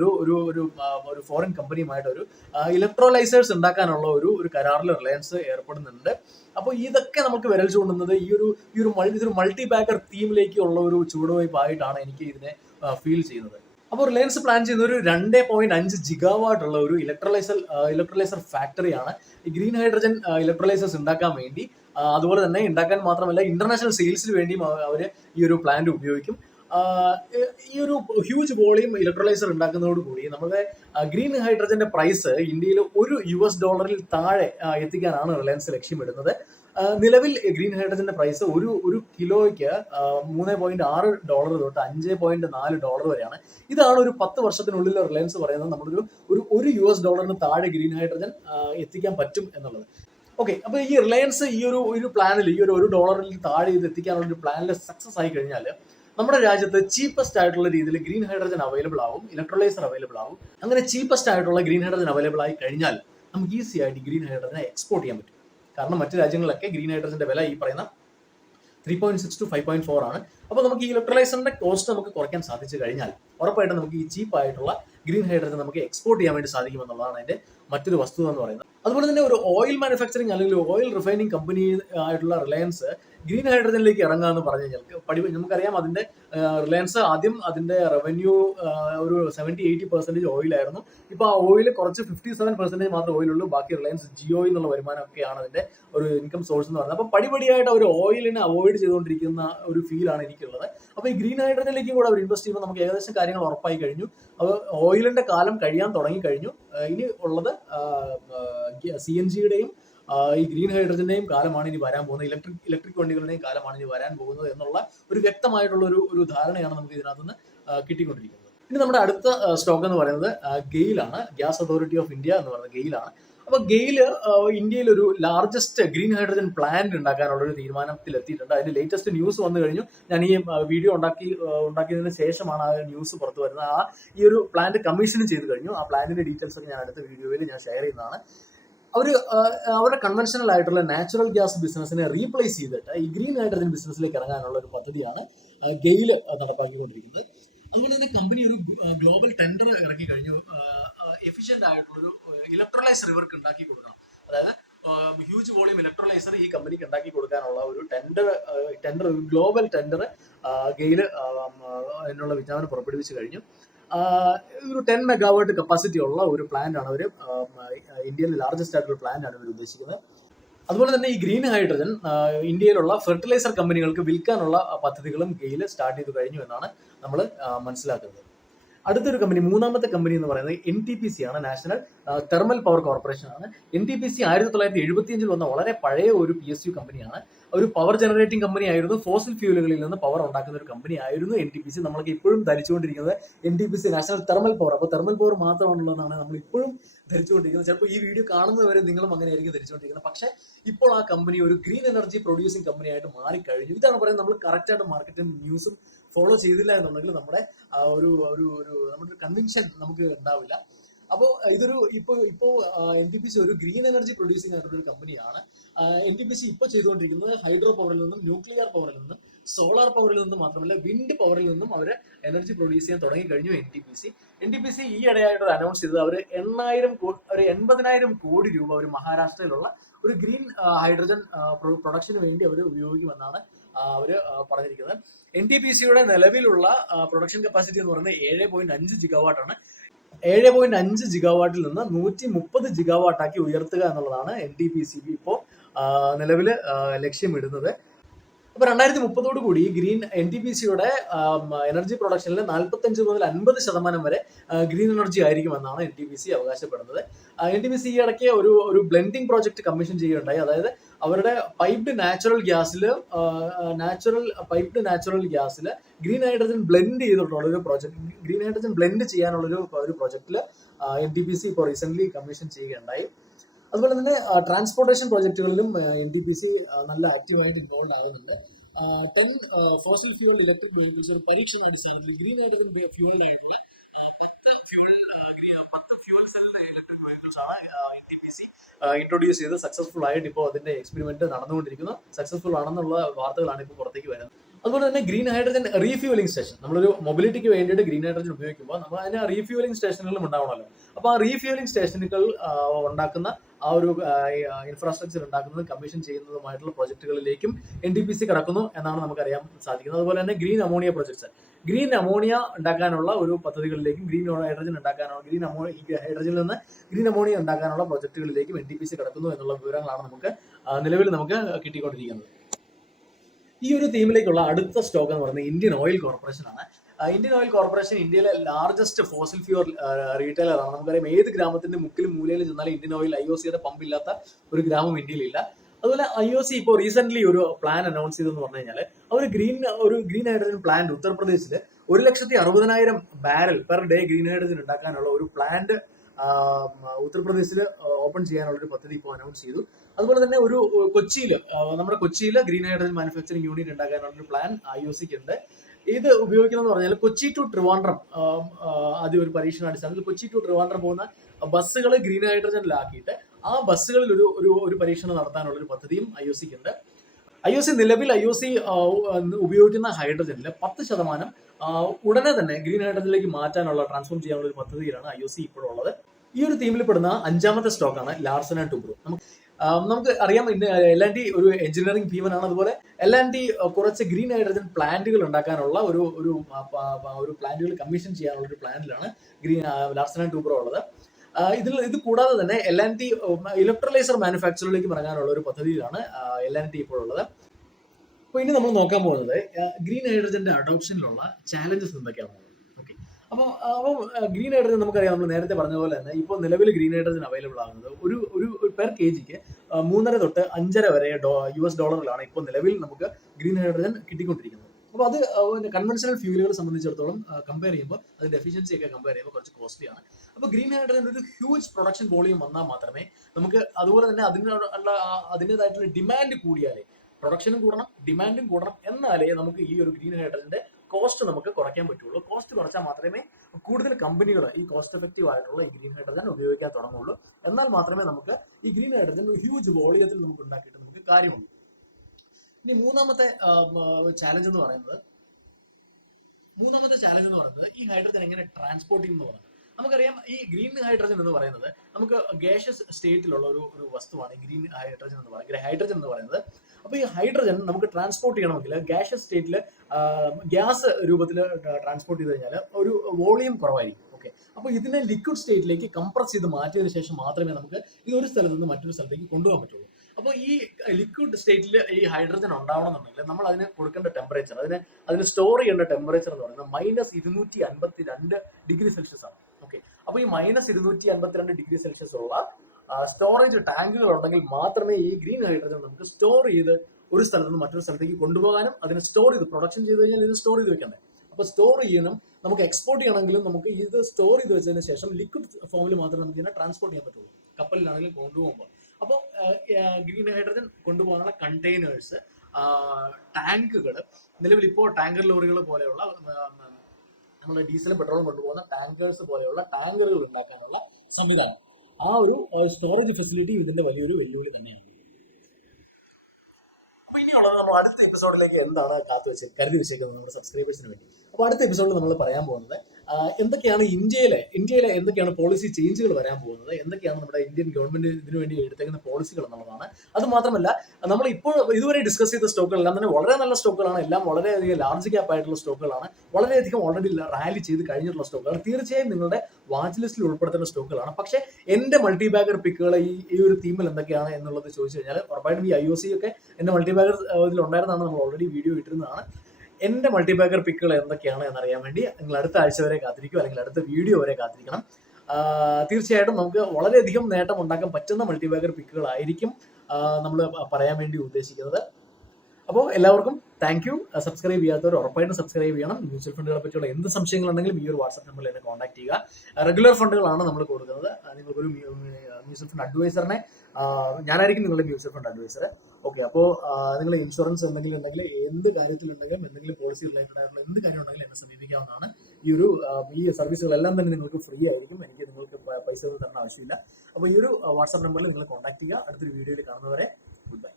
ഒരു ഫോറിൻ കമ്പനിയുമായിട്ട് ഒരു ഇലക്ട്രോലൈസേഴ്സ് ഉണ്ടാക്കാനുള്ള ഒരു കരാറിൽ റിലയൻസ് ഏർപ്പെടുന്നുണ്ട്. അപ്പോൾ ഇതൊക്കെ നമുക്ക് വിരൽ ചൂണ്ടുന്നത് ഇതൊരു മൾട്ടി ബാഗർ തീമിലേക്കുള്ള ഒരു ചുവടുവയ്പായിട്ടാണ് എനിക്ക് ഇതിനെ ഫീൽ ചെയ്യുന്നത്. അപ്പോൾ റിലയൻസ് പ്ലാൻ ചെയ്യുന്ന ഒരു 2.5 ജിഗാവാട്ട് ഉള്ള ഒരു ഇലക്ട്രോലൈസർ ഫാക്ടറിയാണ് ഈ ഗ്രീൻ ഹൈഡ്രജൻ ഇലക്ട്രോലൈസേഴ്സ് ഉണ്ടാക്കാൻ വേണ്ടി. അതുപോലെ തന്നെ ഉണ്ടാക്കാൻ മാത്രമല്ല, ഇന്റർനാഷണൽ സെയിൽസിന് വേണ്ടിയും അവർ ഈ ഒരു പ്ലാന്റ് ഉപയോഗിക്കും. ഈ ഒരു ഹ്യൂജ് വോളിയം ഇലക്ട്രോലൈസർ ഉണ്ടാക്കുന്നതോടുകൂടി നമ്മുടെ ഗ്രീൻ ഹൈഡ്രജന്റെ പ്രൈസ് ഇന്ത്യയിൽ $1 താഴെ എത്തിക്കാനാണ് റിലയൻസ് ലക്ഷ്യമിടുന്നത്. നിലവിൽ ഗ്രീൻ ഹൈഡ്രജന്റെ പ്രൈസ് ഒരു കിലോയ്ക്ക് $3.6 തൊട്ട് $5.4 വരെയാണ്. ഇതാണ് ഒരു 10 വർഷത്തിനുള്ളിൽ റിലയൻസ് പറയുന്നത് നമ്മളൊരു $1 താഴെ ഗ്രീൻ ഹൈഡ്രജൻ എത്തിക്കാൻ പറ്റും എന്നുള്ളത്. ഓക്കെ, അപ്പൊ ഈ റിലയൻസ് ഈ ഒരു പ്ലാനിൽ ഈ $1 താഴെ ഇത് എത്തിക്കാനുള്ള ഒരു പ്ലാനിൽ സക്സസ് ആയി കഴിഞ്ഞാൽ നമ്മുടെ രാജ്യത്ത് ചീപ്പസ്റ്റ് ആയിട്ടുള്ള രീതിയിൽ ഗ്രീൻ ഹൈഡ്രജൻ അവൈലബിൾ ആവും, ഇലക്ട്രോലൈസർ അവൈലബിൾ ആവും. അങ്ങനെ ചീപ്പസ്റ്റ് ആയിട്ടുള്ള ഗ്രീൻ ഹൈഡ്രജൻ അവൈലബിൾ ആയി കഴിഞ്ഞാൽ നമുക്ക് ഈസി ആയിട്ട് ഗ്രീൻ ഹൈഡ്രജനെ എക്സ്പോർട്ട് ചെയ്യാൻ പറ്റും. കാരണം മറ്റു രാജ്യങ്ങളിലൊക്കെ ഗ്രീൻ ഹൈഡ്രജന്റെ വില ഈ പറയുന്ന 3.6 to 5.4 ആണ്. അപ്പോൾ നമുക്ക് ഈ ഇലക്ട്രോലൈസറിന്റെ കോസ്റ്റ് നമുക്ക് കുറയ്ക്കാൻ സാധിച്ചു കഴിഞ്ഞാൽ ഉറപ്പായിട്ടും നമുക്ക് ഈ ചീപ്പായിട്ടുള്ള ഗ്രീൻ ഹൈഡ്രജൻ നമുക്ക് എക്സ്പോർട്ട് ചെയ്യാൻ വേണ്ടി സാധിക്കുമെന്നുള്ളതാണ് അതിന്റെ മറ്റൊരു വസ്തുത എന്ന് പറയുന്നത്. അതുപോലെ തന്നെ ഒരു ഓയിൽ മാനുഫാക്ചറിങ് അല്ലെങ്കിൽ ഓയിൽ റിഫൈനിങ് കമ്പനി ആയിട്ടുള്ള റിലയൻസ് ഗ്രീൻ ഹൈഡ്രജനിലേക്ക് ഇറങ്ങുക എന്ന് പറഞ്ഞു കഴിഞ്ഞാൽ നമുക്കറിയാം, റിലയൻസ് ആദ്യം അതിന്റെ റവന്യൂ ഒരു 70-80% ഓയിലായിരുന്നു. ഇപ്പൊ ആ ഓയിൽ കുറച്ച് 57% മാത്രമേ ഓയിലുള്ളൂ. ബാക്കി റിലയൻസ് ജിയോ എന്നുള്ള വരുമാനമൊക്കെയാണ് അതിന്റെ ഒരു ഇൻകം സോഴ്സ് എന്ന് പറയുന്നത്. അപ്പൊ പടിപടിയായിട്ട് അവർ ഓയിലിനെ അവോയ്ഡ് ചെയ്തുകൊണ്ടിരിക്കുന്ന ഒരു ഫീലാണ് എനിക്കുള്ളത്. അപ്പൊ ഈ ഗ്രീൻ ഹൈഡ്രജനിലേക്കും കൂടെ അവർ ഇൻവെസ്റ്റ് ചെയ്യുമ്പോൾ നമുക്ക് ഏകദേശം കാര്യങ്ങൾ ഉറപ്പായി കഴിഞ്ഞു. അപ്പോൾ ഓയിലിന്റെ കാലം കഴിയാൻ തുടങ്ങി കഴിഞ്ഞു. ഇനി ഉള്ളത് CNGയുടെയും ഈ ഗ്രീൻ ഹൈഡ്രജന്റെയും കാലമാണ് ഇനി വരാൻ പോകുന്നത്. ഇലക്ട്രിക് വണ്ടികളുടെയും കാലമാണ് ഇനി വരാൻ പോകുന്നത് എന്നുള്ള ഒരു വ്യക്തമായിട്ടുള്ള ഒരു ധാരണയാണ് നമുക്ക് ഇതിനകത്ത് നിന്ന് കിട്ടിക്കൊണ്ടിരിക്കുന്നത്. ഇനി നമ്മുടെ അടുത്ത സ്റ്റോക്ക് എന്ന് പറയുന്നത് ഗെയിലാണ്. ഗ്യാസ് അതോറിറ്റി ഓഫ് ഇന്ത്യ എന്ന് പറയുന്നത് ഗെയിലാണ്. അപ്പൊ ഗെയില് ഇന്ത്യയിൽ ഒരു ലാർജസ്റ്റ് ഗ്രീൻ ഹൈഡ്രജൻ പ്ലാന്റ് ഉണ്ടാക്കാനുള്ള ഒരു തീരുമാനത്തിൽ എത്തിയിട്ടുണ്ട്. അതിന്റെ ലേറ്റസ്റ്റ് ന്യൂസ് വന്നു കഴിഞ്ഞു. ഞാൻ ഈ വീഡിയോ ഉണ്ടാക്കിയതിന് ശേഷമാണ് ആ ന്യൂസ് പുറത്തു വരുന്നത്. ഈ ഒരു പ്ലാന്റ് കമ്മീഷൻ ചെയ്ത് കഴിഞ്ഞു. ആ പ്ലാന്റിന്റെ ഡീറ്റെയിൽസ് ഒക്കെ ഞാൻ അടുത്ത വീഡിയോയിൽ ഞാൻ ഷെയർ ചെയ്യുന്നതാണ്. അവരുടെ കൺവെൻഷണൽ ആയിട്ടുള്ള നാച്ചുറൽ ഗ്യാസ് ബിസിനസിനെ റീപ്ലേസ് ചെയ്തിട്ട് ഈ ഗ്രീൻ ഹൈഡ്രജൻ ബിസിനസ്സിലേക്ക് ഇറങ്ങാനുള്ള ഒരു പദ്ധതിയാണ് ഗെയില് നടപ്പാക്കിക്കൊണ്ടിരിക്കുന്നത്. അതുപോലെ തന്നെ കമ്പനി ഒരു ഗ്ലോബൽ ടെൻഡർ ഇറക്കി കഴിഞ്ഞു. എഫിഷ്യന്റ് ആയിട്ടുള്ളൊരു ഇലക്ട്രോലൈസർ ഇവർക്ക് ഉണ്ടാക്കി കൊടുക്കണം. അതായത് ഹ്യൂജ് വോളിയം ഇലക്ട്രോലൈസർ ഈ കമ്പനിക്ക് ഉണ്ടാക്കി കൊടുക്കാനുള്ള ഒരു ടെൻഡർ ഗ്ലോബൽ ടെൻഡർ ഗെയില് അതിനുള്ള വിജ്ഞാപനം പുറപ്പെടുവിച്ചു കഴിഞ്ഞു. ഒരു 10 മെഗാവാട്ട് കപ്പാസിറ്റി ഉള്ള ഒരു പ്ലാന്റ് ആണ് അവർ ഇന്ത്യയിലെ ലാർജസ്റ്റ് ആയിട്ടുള്ള പ്ലാന്റ് ആണ് ഇവർ ഉദ്ദേശിക്കുന്നത്. അതുപോലെ തന്നെ ഈ ഗ്രീൻ ഹൈഡ്രജൻ ഇന്ത്യയിലുള്ള ഫെർട്ടിലൈസർ കമ്പനികൾക്ക് വിൽക്കാനുള്ള പദ്ധതികളും ഗെയില് സ്റ്റാർട്ട് ചെയ്ത് കഴിഞ്ഞു എന്നാണ് നമ്മൾ മനസ്സിലാക്കുന്നത്. അടുത്തൊരു കമ്പനി, മൂന്നാമത്തെ കമ്പനി എന്ന് പറയുന്നത് NTPC ആണ്, നാഷണൽ തെർമൽ പവർ കോർപ്പറേഷൻ ആണ്. NTPC 1975 വന്ന വളരെ പഴയ ഒരു PSU കമ്പനിയാണ്. ഒരു പവർ ജനറേറ്റിംഗ് കമ്പനി ആയിരുന്നു. ഫോസിൽ ഫ്യൂലുകളിൽ നിന്ന് പവർ ഉണ്ടാക്കുന്ന ഒരു കമ്പനി ആയിരുന്നു NTPC. നമ്മൾക്ക് ഇപ്പോഴും ധരിച്ചുകൊണ്ടിരിക്കുന്നത് NTPC നാഷണൽ തെർമൽ പവർ. അപ്പോൾ തെർമൽ പവർ മാത്രമാണുള്ളതാണ് നമ്മൾ ഇപ്പോഴും ധരിച്ചുകൊണ്ടിരിക്കുന്നത്. ചിലപ്പോൾ ഈ വീഡിയോ കാണുന്നവരെ നിങ്ങളും അങ്ങനെയായിരിക്കും ധരിച്ചുകൊണ്ടിരിക്കുന്നത്. പക്ഷേ ഇപ്പോൾ ആ കമ്പനി ഒരു ഗ്രീൻ എനർജി പ്രൊഡ്യൂസിങ് കമ്പനി ആയിട്ട് മാറിക്കഴിഞ്ഞു. ഇതാണ് പറയുന്നത്, നമ്മൾ കറക്റ്റായിട്ട് മാർക്കറ്റും ന്യൂസും ഫോളോ ചെയ്തില്ല എന്നുണ്ടെങ്കിൽ നമ്മുടെ നമ്മുടെ കൺവിൻഷൻ നമുക്ക് ഉണ്ടാവില്ല. അപ്പോൾ ഇതൊരു ഇപ്പോൾ NTPC ഒരു ഗ്രീൻ എനർജി പ്രൊഡ്യൂസിംഗ് ആയിട്ടുള്ള ഒരു കമ്പനിയാണ്. NTPC ഇപ്പോൾ ചെയ്തുകൊണ്ടിരിക്കുന്നത് ഹൈഡ്രോ പവറിൽ നിന്നും ന്യൂക്ലിയർ പവറിൽ നിന്നും സോളാർ പവറിൽ നിന്നും മാത്രമല്ല വിൻഡ് പവറിൽ നിന്നും അവർ എനർജി പ്രൊഡ്യൂസ് ചെയ്യാൻ തുടങ്ങി കഴിഞ്ഞു. NTPC ഈ ഇടയായിട്ട് അനൗൺസ് ചെയ്തത് അവർ 80,000 കോടി രൂപ ഒരു മഹാരാഷ്ട്രയിലുള്ള ഒരു ഗ്രീൻ ഹൈഡ്രജൻ പ്രൊഡക്ഷന് വേണ്ടി അവർ ഉപയോഗിക്കുമെന്നാണ് അവര് പറഞ്ഞിരിക്കുന്നത്. NTPCയുടെ നിലവിലുള്ള പ്രൊഡക്ഷൻ കപ്പാസിറ്റി എന്ന് പറയുന്നത് 7.5 ജിഗാവാട്ടാണ്. 7.5 ജിഗാവാട്ടിൽ നിന്ന് 130 ജിഗാവാട്ടാക്കി ഉയർത്തുക എന്നുള്ളതാണ് NTPC ഇപ്പോൾ നിലവിൽ ലക്ഷ്യമിടുന്നത്. അപ്പൊ 2030 കൂടി ഗ്രീൻ NTPCയുടെ എനർജി പ്രൊഡക്ഷനിൽ 45 മുതൽ 50% വരെ ഗ്രീൻ എനർജി ആയിരിക്കുമെന്നാണ് NTPC അവകാശപ്പെടുന്നത്. NTPC ഈ ഇടയ്ക്ക് ഒരു ബ്ലെൻഡിങ് പ്രോജക്ട് കമ്മീഷൻ ചെയ്യുകയുണ്ടായി. അതായത് അവരുടെ പൈപ്ഡ് നാച്ചുറൽ ഗ്യാസിൽ ഗ്രീൻ ഹൈഡ്രജൻ ബ്ലെൻഡ് ചെയ്തിട്ടുള്ള ഒരു പ്രോജക്ട്, ഗ്രീൻ ഹൈഡ്രജൻ ബ്ലെൻഡ് ചെയ്യാനുള്ള ഒരു പ്രോജക്റ്റിൽ NTPC ഇപ്പോൾ റീസെന്റ് കമ്മീഷൻ ചെയ്യുകയുണ്ടായി. അതുപോലെ തന്നെ ട്രാൻസ്പോർട്ടേഷൻ പ്രോജക്റ്റുകളിലും NTPC നല്ല ആക്റ്റീവായിട്ട് ഇൻവോൾവ് ആകുന്നുണ്ട്. 10 ഫോസിൽ ഫ്യൂൽ ഇലക്ട്രിക് വെഹിക്കിൾസ് ഒരു പരീക്ഷണ അടിസ്ഥാനത്തിൽ ഗ്രീൻ ഹൈഡ്രജൻ ഫ്യൂവലായിട്ടുള്ള 10 ഫ്യൂവൽ സെൽ ഇലക്ട്രിക് വെഹിക്കിൾസ് ആണ് NTPC ഇൻട്രൊഡ്യൂസ് ചെയ്ത് സക്സസ്ഫുൾ ആയിട്ട് ഇപ്പോൾ അതിന്റെ എക്സ്പെരിമെന്റ് നടന്നുകൊണ്ടിരിക്കുന്നു. സക്സസ്ഫുൾ ആണെന്നുള്ള വാർത്തകളാണ് ഇപ്പോൾ പുറത്തേക്ക് വരുന്നത്. അതുപോലെ തന്നെ ഗ്രീൻ ഹൈഡ്രജൻ റീഫ്യൂവലിംഗ് സ്റ്റേഷൻ, നമ്മളൊരു മൊബിലിറ്റിക്ക് വേണ്ടിയിട്ട് ഗ്രീൻ ഹൈഡ്രജൻ ഉപയോഗിക്കുമ്പോൾ നമ്മൾ അതിന് റീഫ്യൂവലിംഗ് സ്റ്റേഷനുകളും ഉണ്ടാവണമല്ലോ. അപ്പോൾ ആ റീഫ്യൂവലിംഗ് സ്റ്റേഷനുകൾ ഉണ്ടാക്കുന്ന ആ ഒരു ഇൻഫ്രാസ്ട്രക്ചർ ഉണ്ടാക്കുന്നതും കമ്മീഷൻ ചെയ്യുന്നതുമായിട്ടുള്ള പ്രോജക്റ്റുകളിലേക്കും NTPC കടക്കുന്നു എന്നാണ് നമുക്കറിയാൻ സാധിക്കുന്നത്. അതുപോലെ തന്നെ green ammonia projects, green ammonia ഉണ്ടാക്കാനുള്ള ഒരു പദ്ധതികളിലേക്കും ഗ്രീൻ ഹൈഡ്രജൻ ഉണ്ടാക്കാനുള്ള ഹൈഡ്രജനിൽ നിന്ന് ഗ്രീൻ അമോണിയ ഉണ്ടാക്കാനുള്ള പ്രോജക്റ്റുകളിലേക്കും NTPC കടക്കുന്നു എന്നുള്ള വിവരങ്ങളാണ് നിലവിൽ നമുക്ക് കിട്ടിക്കൊണ്ടിരിക്കുന്നത്. ഈ ഒരു തീമിലേക്കുള്ള അടുത്ത സ്റ്റോക്ക് എന്ന് പറയുന്നത് ഇന്ത്യൻ ഓയിൽ കോർപ്പറേഷൻ ആണ്. ഇന്ത്യൻ ഓയിൽ കോർപ്പറേഷൻ ഇന്ത്യയിലെ ലാർജസ്റ്റ് ഫോസിൽ ഫ്യൂൽ റീറ്റെയിലറാണ്. നമുക്കറിയാം ഏത് ഗ്രാമത്തിന്റെ മുക്കിലും മൂലയിൽ ചെന്നാലും ഇന്ത്യൻ ഓയിൽ IOCയുടെ പമ്പ് ഇല്ലാത്ത ഒരു ഗ്രാമം ഇന്ത്യയിലില്ല. അതുപോലെ IOC ഇപ്പോൾ റീസെന്റ് ഒരു പ്ലാൻ അനൗൺസ് ചെയ്തെന്ന് പറഞ്ഞു കഴിഞ്ഞാൽ അവർ ഗ്രീൻ ഹൈഡ്രജൻ പ്ലാന്റ് ഉത്തർപ്രദേശിൽ 1,60,000 barrel per day green hydrogen ഉണ്ടാക്കാനുള്ള ഒരു പ്ലാന്റ് ഉത്തർപ്രദേശിൽ ഓപ്പൺ ചെയ്യാനുള്ള ഒരു പദ്ധതി ഇപ്പോൾ അനൗൺസ് ചെയ്തു. അതുപോലെ തന്നെ നമ്മുടെ കൊച്ചിയിൽ ഗ്രീൻ ഹൈഡ്രജൻ മാനുഫാക്ചറിംഗ് യൂണിറ്റ് ഉണ്ടാക്കാനുള്ള ഒരു പ്ലാൻ IOCക്ക് ഉണ്ട്. ഇത് ഉപയോഗിക്കുന്നത് പറഞ്ഞാൽ കൊച്ചി ടു ട്രിവാൻഡ്രം ആദ്യം ഒരു പരീക്ഷണാടിസ്ഥാനത്തിൽ കൊച്ചി ടു ട്രിവാൻഡ്രം പോകുന്ന ബസ്സുകൾ ഗ്രീൻ ഹൈഡ്രജനിലാക്കിയിട്ട് ആ ബസ്സുകളിൽ ഒരു പരീക്ഷണം നടത്താനുള്ള ഒരു പദ്ധതിയും IOCക്ക് ഉണ്ട്. നിലവിൽ IOC ഉപയോഗിക്കുന്ന ഹൈഡ്രജനിൽ 10% ഉടനെ തന്നെ ഗ്രീൻ ഹൈഡ്രജനിലേക്ക് ട്രാൻസ്ഫോം ചെയ്യാനുള്ള ഒരു പദ്ധതിയിലാണ് IOC ഇപ്പോഴുള്ളത്. ഈ ഒരു തീമിൽ പെടുന്ന 5ാമത്തെ സ്റ്റോക്കാണ് ലാർസൻ ആൻഡ് ടൂബ്രോ. നമുക്ക് അറിയാം L&T ഒരു എഞ്ചിനീയറിംഗ് ഭീമനാണ്. അതുപോലെ L&T കുറച്ച് ഗ്രീൻ ഹൈഡ്രജൻ പ്ലാന്റുകൾ ഉണ്ടാക്കാനുള്ള ഒരു പ്ലാന്റുകൾ കമ്മീഷൻ ചെയ്യാനുള്ള ഒരു പ്ലാനിലാണ് ലാർസൻ ആൻഡ് ടൂബ്രോ ഉള്ളത്. ഇത് കൂടാതെ തന്നെ L&T ഇലക്ട്രോലൈസർ മാനുഫാക്ചറിലേക്ക് ഇറങ്ങാനുള്ള ഒരു പദ്ധതിയിലാണ് L&T ഇപ്പോൾ ഉള്ളത്. അപ്പോൾ ഇനി നമ്മൾ നോക്കാൻ പോകുന്നത് ഗ്രീൻ ഹൈഡ്രജന്റെ അഡോപ്ഷനിലുള്ള ചാലഞ്ചസ് എന്തൊക്കെയാണ്. ഓക്കെ, അപ്പോൾ ഗ്രീൻ ഹൈഡ്രജൻ നമുക്കറിയാം, നമ്മൾ നേരത്തെ പറഞ്ഞ പോലെ തന്നെ ഇപ്പോൾ നിലവിൽ ഗ്രീൻ ഹൈഡ്രജൻ അവൈലബിൾ ആകുന്നത് ഒരു പെർ kgക്ക് 3.5 തൊട്ട് 5.5 വരെ $ലാണ് ഇപ്പോൾ നിലവിൽ നമുക്ക് ഗ്രീൻ ഹൈഡ്രജൻ കിട്ടിക്കൊണ്ടിരിക്കുന്നത്. അപ്പോൾ അത് കൺവെൻഷണൽ ഫ്യൂലുകളെ സംബന്ധിച്ചിടത്തോളം കമ്പയർ ചെയ്യുമ്പോൾ അതിന്റെ എഫിഷ്യൻസി ഒക്കെ കമ്പയർ ചെയ്യുമ്പോൾ കുറച്ച് കോസ്റ്റ്ലി ആണ്. അപ്പോൾ ഗ്രീൻ ഹൈഡ്രജൻ ഒരു ഹ്യൂജ് പ്രൊഡക്ഷൻ വോളിയം വന്നാൽ മാത്രമേ നമുക്ക്, അതുപോലെ തന്നെ അതിൻ്റെതായിട്ടുള്ള ഡിമാൻഡ് കൂടിയാലേ, പ്രൊഡക്ഷനും കൂടണം ഡിമാൻഡും കൂടണം, എന്നാലേ നമുക്ക് ഈ ഒരു ഗ്രീൻ ഹൈഡ്രജന്റെ കോസ്റ്റ് നമുക്ക് കുറയ്ക്കാൻ പറ്റുള്ളൂ. കോസ്റ്റ് കുറച്ചാൽ മാത്രമേ കൂടുതൽ കമ്പനികൾ ഈ കോസ്റ്റ് എഫക്റ്റീവ് ആയിട്ടുള്ള ഈ ഗ്രീൻ ഹൈഡ്രജൻ ഉപയോഗിക്കാൻ തുടങ്ങുള്ളൂ. എന്നാൽ മാത്രമേ നമുക്ക് ഈ ഗ്രീൻ ഹൈഡ്രജൻ ഒരു ഹ്യൂജ് വോളിയത്തിൽ നമുക്ക് ഉണ്ടാക്കിയിട്ട് നമുക്ക് കാര്യമുള്ളൂ. ഇനി മൂന്നാമത്തെ ചാലഞ്ച് എന്ന് പറയുന്നത് ഈ ഹൈഡ്രജൻ എങ്ങനെ ട്രാൻസ്പോർട്ട് ചെയ്യുന്നതാണ്. നമുക്കറിയാം ഈ ഗ്രീൻ ഹൈഡ്രജൻ എന്ന് പറയുന്നത് നമുക്ക് ഗ്യാഷ്യസ് സ്റ്റേറ്റിലുള്ള ഒരു വസ്തുവാണ് ഗ്രീൻ ഹൈഡ്രജൻ എന്ന് പറയുന്നത്. അപ്പോൾ ഈ ഹൈഡ്രജൻ നമുക്ക് ട്രാൻസ്പോർട്ട് ചെയ്യണമെങ്കിൽ ഗ്യാഷ്യസ് സ്റ്റേറ്റിൽ ഗ്യാസ് രൂപത്തിൽ ട്രാൻസ്പോർട്ട് ചെയ്ത് കഴിഞ്ഞാൽ ഒരു വോളിയം കുറവായിരിക്കും. ഓക്കെ, അപ്പോൾ ഇതിനെ ലിക്വിഡ് സ്റ്റേറ്റിലേക്ക് കംപ്രസ് ചെയ്ത് മാറ്റിയതിനു ശേഷം മാത്രമേ നമുക്ക് ഇതൊരു സ്ഥലത്ത് നിന്ന് മറ്റൊരു സ്ഥലത്തേക്ക് കൊണ്ടുപോകാൻ പറ്റുള്ളൂ. അപ്പോൾ ഈ ലിക്വിഡ് സ്റ്റേറ്റിൽ ഈ ഹൈഡ്രജൻ ഉണ്ടാവണമെന്നുണ്ടെങ്കിൽ നമ്മൾ അതിന് കൊടുക്കേണ്ട ടെമ്പറേച്ചർ, അതിന് സ്റ്റോർ ചെയ്യേണ്ട ടെമ്പറേച്ചർ എന്ന് പറയുന്നത് -252°C ആണ്. ഓക്കെ, അപ്പോൾ ഈ -252°C ഉള്ള സ്റ്റോറേജ് ടാങ്കുകൾ ഉണ്ടെങ്കിൽ മാത്രമേ ഈ ഗ്രീൻ ഹൈഡ്രജൻ നമുക്ക് സ്റ്റോർ ചെയ്ത് ഒരു സ്ഥലത്ത് നിന്ന് മറ്റൊരു സ്ഥലത്തേക്ക് കൊണ്ടുപോകാനും അതിനെ സ്റ്റോർ ചെയ്ത് പ്രൊഡക്ഷൻ ചെയ്ത് കഴിഞ്ഞാൽ ഇത് സ്റ്റോർ ചെയ്ത് വെക്കണ്ടേ. അപ്പോൾ സ്റ്റോർ ചെയ്യണം, നമുക്ക് എക്സ്പോർട്ട് ചെയ്യണമെങ്കിലും നമുക്ക് ഇത് സ്റ്റോർ ചെയ്ത് വെച്ചതിന് ശേഷം ലിക്വിഡ് ഫോമിൽ മാത്രമേ നമുക്ക് ഇതിനെ ട്രാൻസ്പോർട്ട് ചെയ്യാൻ പറ്റുള്ളൂ, കപ്പലിലാണെങ്കിലും കൊണ്ടുപോകുമ്പോൾ. അപ്പോൾ ഗ്രീൻ ഹൈഡ്രജൻ കൊണ്ടുപോകാനുള്ള കണ്ടെയ്നേഴ്സ്, ടാങ്കുകൾ, നിലവിൽ ഇപ്പോൾ ടാങ്കർ ലോറികൾ പോലെയുള്ള നമ്മൾ ഡീസലും പെട്രോളും കൊണ്ടുപോകുന്ന ടാങ്കേഴ്സ് പോലെയുള്ള ടാങ്കറുകൾ ഉണ്ടാക്കാനുള്ള സംവിധാനം. ആ ഒരു സ്റ്റോറേജ് ഫെസിലിറ്റി ഇതിന്റെ വലിയൊരു വെല്ലുവിളി തന്നെയാണ്. അപ്പൊ ഇനിയുള്ളത് നമ്മൾ അടുത്ത എപ്പിസോഡിലേക്ക് എന്താണ് കരുതി വെച്ചേക്കുന്നത് നമ്മുടെ സബ്സ്ക്രൈബേഴ്സിന് വേണ്ടി. അപ്പോൾ അടുത്ത എപ്പിസോഡിൽ നമ്മൾ പറയാൻ പോകുന്നത് എന്തൊക്കെയാണ് ഇന്ത്യയിലെ എന്തൊക്കെയാണ് പോളിസി ചേഞ്ചുകൾ വരാൻ പോകുന്നത്, എന്തൊക്കെയാണ് നമ്മുടെ ഇന്ത്യൻ ഗവൺമെന്റ് ഇതിനു വേണ്ടി എടുത്തേക്കുന്ന പോളിസികൾ എന്നുള്ളതാണ്. അത് മാത്രമല്ല, നമ്മൾ ഇപ്പോൾ ഇതുവരെ ഡിസ്കസ് ചെയ്ത സ്റ്റോക്കുകളെല്ലാം തന്നെ വളരെ നല്ല സ്റ്റോക്കുകളാണ്, എല്ലാം വളരെയധികം ലാർജ് ക്യാപ്പ് ആയിട്ടുള്ള സ്റ്റോക്കുകളാണ്, വളരെയധികം ഓൾറെഡി റാലി ചെയ്ത് കഴിഞ്ഞിട്ടുള്ള സ്റ്റോക്കുകളാണ്. തീർച്ചയായും നിങ്ങളുടെ വാച്ച് ലിസ്റ്റിൽ ഉൾപ്പെടുത്തേണ്ട സ്റ്റോക്കുകളാണ്. പക്ഷേ എന്റെ മൾട്ടി ബാഗർ പിക്കുകൾ ഈ ഒരു തീമിൽ എന്തൊക്കെയാണ് എന്നുള്ളത് ചോദിച്ചു കഴിഞ്ഞാൽ ഉറപ്പായിട്ടും ഈ IOC ഒക്കെ എന്റെ മൾട്ടി ബാഗർ ഇതിൽ ഉണ്ടായിരുന്നതാണ്, നമ്മൾ ഓൾറെഡി വീഡിയോ ഇട്ടിരുന്നതാണ്. എന്റെ മൾട്ടിബാഗർ പിക്കുകൾ എന്തൊക്കെയാണ് എന്നറിയാൻ വേണ്ടി നിങ്ങൾ അടുത്ത ആഴ്ച വരെ കാത്തിരിക്കും, അല്ലെങ്കിൽ അടുത്ത വീഡിയോ വരെ കാത്തിരിക്കണം. തീർച്ചയായിട്ടും നമുക്ക് വളരെയധികം നേട്ടം ഉണ്ടാക്കാൻ പറ്റുന്ന മൾട്ടിബാഗർ പിക്കുകളായിരിക്കും നമ്മൾ പറയാൻ വേണ്ടി ഉദ്ദേശിക്കുന്നത്. അപ്പോൾ എല്ലാവർക്കും താങ്ക് യു. സബ്സ്ക്രൈബ് ചെയ്യാത്തവർ ഉറപ്പായിട്ടും സബ്സ്ക്രൈബ് ചെയ്യണം. മ്യൂച്വൽ ഫണ്ടുകളെ പറ്റിയുള്ള എന്ത് സംശയങ്ങളുണ്ടെങ്കിലും ഈ ഒരു വാട്സ്ആപ്പ് നമ്പറിൽ എന്നെ കോൺടാക്ട് ചെയ്യുക. റെഗുലർ ഫണ്ടുകളാണ് നമ്മൾ കൊടുക്കുന്നത്. നിങ്ങൾക്കൊരു മ്യൂച്വൽ ഫണ്ട് അഡ്വൈസറിനെ, ഞാനായിരിക്കും നിങ്ങളുടെ മ്യൂച്വൽ ഫണ്ട് അഡ്വൈസർ. ഓക്കെ, അപ്പോൾ നിങ്ങൾ ഇൻഷുറൻസ് എന്തെങ്കിലും ഉണ്ടെങ്കിൽ, എന്ത് കാര്യത്തിലുണ്ടെങ്കിലും, എന്തെങ്കിലും പോളിസി റിലേറ്റഡ് ആയിട്ടുള്ള എന്ത് കാര്യം ഉണ്ടെങ്കിലും എന്നെ സമീപിക്കാവുന്നതാണ്. ഈ സർവീസുകളെല്ലാം തന്നെ നിങ്ങൾക്ക് ഫ്രീ ആയിരിക്കും. എനിക്ക് നിങ്ങൾക്ക് പൈസ തരേണ്ട ആവശ്യമില്ല. അപ്പോൾ ഈ ഒരു വാട്സ്ആപ്പ് നമ്പറിൽ നിങ്ങൾ കോൺടാക്ട് ചെയ്യുക. അടുത്തൊരു വീഡിയോയിൽ കാണുന്നവരെ ഗുഡ് ബൈ.